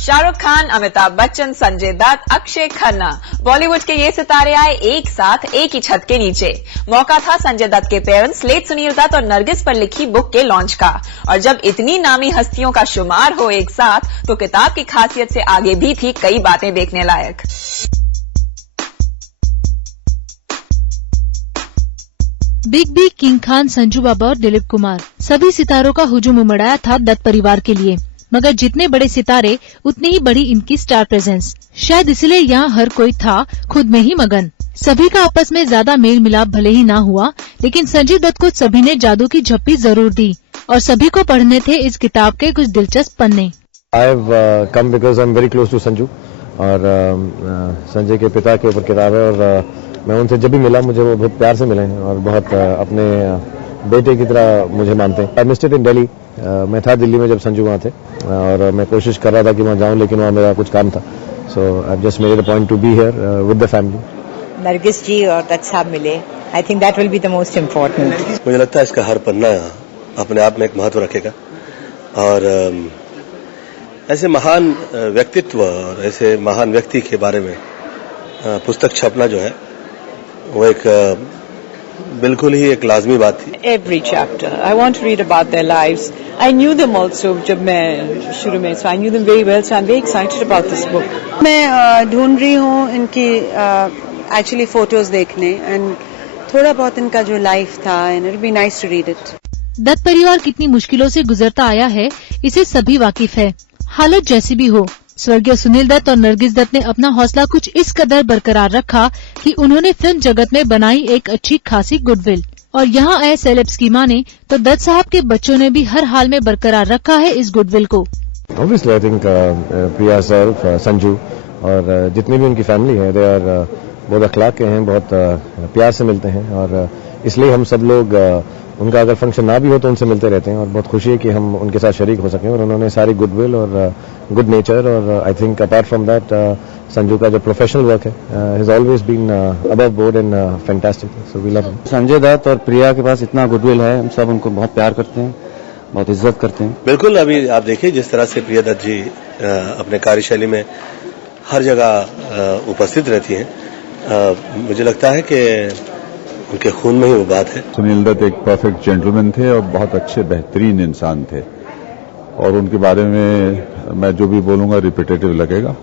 शाहरुख खान, अमिताभ बच्चन, संजय दत्त, अक्षय खन्ना, बॉलीवुड के ये सितारे आए एक साथ एक ही छत के नीचे। मौका था संजय दत्त के पेरेंट्स लेट सुनील दत्त और नरगिस पर लिखी बुक के लॉन्च का। और जब इतनी नामी हस्तियों का शुमार हो एक साथ, तो किताब की खासियत से आगे भी थी कई बातें देखने लायक। Big B, king Khan, Sanju Baba और दिलीप कुमार, सभी सितारों का हुजूम उमड़ाया था दत्त परिवार के लिए। मगर जितने बड़े सितारे उतनी ही बड़ी इनकी स्टार प्रेजेंस। शायद इसलिए यहाँ हर कोई था खुद में ही मगन। सभी का आपस में ज्यादा मेल मिलाप भले ही ना हुआ, लेकिन संजय दत्त को सभी ने जादू की झप्पी जरूर दी और सभी को पढ़ने थे इस किताब के कुछ दिलचस्प पन्ने। I have come because I'm very close to Sanju और संजय के पिता के ऊपर किताब है और मैं उनसे जब भी मिला मुझे वो बहुत प्यार से मिले हैं और बहुत अपने बेटे की तरह मुझे मानते हैं। I missed it in Delhi. मैं था दिल्ली में जब संजू वहाँ थे और मैं कोशिश कर रहा था कि वहाँ जाऊँ, लेकिन वहाँ मेरा कुछ काम था। So I've just made it a point to be here with the family. Nargis जी और दत्त साहब मिले। I think that will be the most important. मुझे लगता है इसका हर पन्ना अपने आप में एक महत्व रखेगा और ऐसे महान व्यक्तित्व और ऐसे महान व्यक्ति के बारे में पुस्तक छपना जो है वो एक बिल्कुल ही एक लाजमी बात थी। Every chapter, I want to read about their lives. I knew them also जब मैं शुरू में, so I knew them very well, so I'm very excited about this book. मैं ढूंढ रही हूँ इनकी एक्चुअली फोटोज देखने एंड थोड़ा बहुत इनका जो लाइफ था and it be nice to read it. Dutt परिवार कितनी मुश्किलों से गुजरता आया है इसे सभी वाकिफ है। हालत जैसी भी हो, स्वर्गीय सुनील दत्त और नरगिस दत्त ने अपना हौसला कुछ इस कदर बरकरार रखा कि उन्होंने फिल्म जगत में बनाई एक अच्छी खासी गुडविल। और यहाँ आए सेलेब्स की माने तो दत्त साहब के बच्चों ने भी हर हाल में बरकरार रखा है इस गुडविल को। Obviously, I think Priya self, Sanju और जितनी भी उनकी फैमिली है, दे आर बहुत अखलाक के हैं, बहुत प्यार से मिलते हैं और इसलिए हम सब लोग उनका अगर फंक्शन ना भी हो तो उनसे मिलते रहते हैं और बहुत खुशी है कि हम उनके साथ शरीक हो सकें। और उन्होंने सारी गुडविल और गुड नेचर और I think apart from that Sanju का जो प्रोफेशनल वर्क है has always been above board and fantastic, so we love him. Sanjay Dutt और प्रिया के पास इतना गुडविल है, हम सब उनको बहुत प्यार करते हैं, बहुत इज्जत करते हैं। बिल्कुल, अभी आप देखिए जिस तरह से प्रिया दत्त जी अपने कार्यशैली में हर जगह उपस्थित रहती हैं, मुझे लगता है कि उनके खून में ही वो बात है। सुनील दत्त एक परफेक्ट जेंटलमैन थे और बहुत अच्छे बेहतरीन इंसान थे और उनके बारे में मैं जो भी बोलूंगा रिपीटेटिव लगेगा,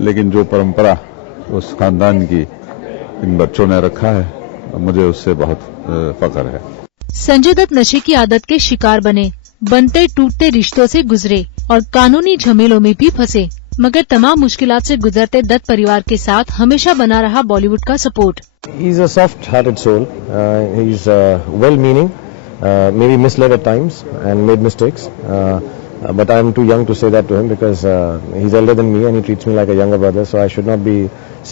लेकिन जो परंपरा उस खानदान की इन बच्चों ने रखा है मुझे उससे बहुत फख्र है। संजय दत्त नशे की आदत के शिकार बने, बनते टूटते रिश्तों से गुजरे और कानूनी झमेलों में भी फंसे, मगर तमाम मुश्किलात से गुजरते दत्त परिवार के साथ हमेशा बना रहा बॉलीवुड का support. He's a soft-hearted soul. He's well-meaning, maybe misled at times and made mistakes. But I'm too young to say that to him because he's elder than me and he treats me like a younger brother. So I should not be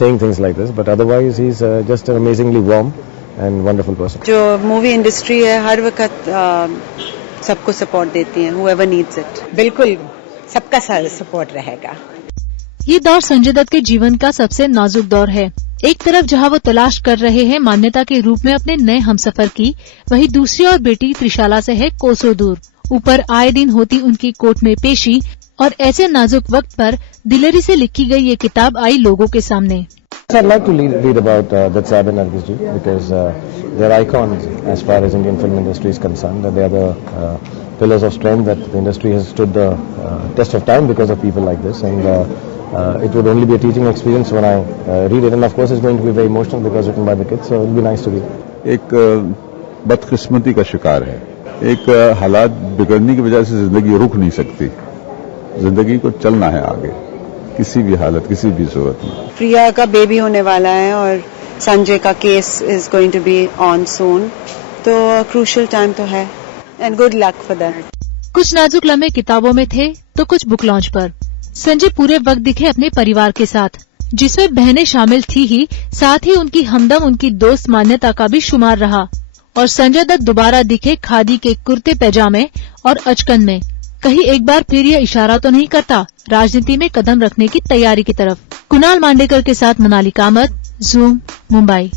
saying things like this. But otherwise, he's just an amazingly warm and wonderful person. जो movie industry है हर वक्त सबको support देती है, whoever needs it. बिल्कुल सबका support रहेगा। ये दौर संजय दत्त के जीवन का सबसे नाजुक दौर है। एक तरफ जहां वो तलाश कर रहे हैं मान्यता के रूप में अपने नए हमसफर की, वहीं दूसरी ओर बेटी त्रिशाला से है कोसों दूर। ऊपर आए दिन होती उनकी कोर्ट में पेशी और ऐसे नाजुक वक्त पर दिलेरी से लिखी गई ये किताब आई लोगों के सामने। I'd like to read about Datt Saheb and Nargis ji because they're icons as far as Indian film industry is concerned. They are the pillars of strength that the industry has stood the test of time because of people like this. And it would only be a teaching experience when I read it. And of course, it's going to be very emotional because written by the kids. So it'll be nice to read. एक बदकिस्मती का शिकार है। एक हालात बिगड़ने की वजह से जिंदगी रुक नहीं सकती, जिंदगी को चलना है आगे किसी भी हालत किसी भी सूरत में। प्रिया का बेबी होने वाला है और संजय का case is going to be on soon, तो क्रूशियल टाइम तो है and good luck for that. कुछ नाजुक लम्हे किताबों में थे तो कुछ बुक लॉन्च पर। संजय पूरे वक्त दिखे अपने परिवार के साथ, जिसमें बहनें शामिल थी ही, साथ ही उनकी हमदम उनकी दोस्त मान्यता का भी शुमार रहा। और संजय दत्त दोबारा दिखे खादी के कुर्ते पैजामे और अचकन में। कहीं एक बार फिर यह इशारा तो नहीं करता राजनीति में कदम रखने की तैयारी की तरफ। कुणाल मांडेकर के साथ मनाली कामत, ज़ूम, मुंबई।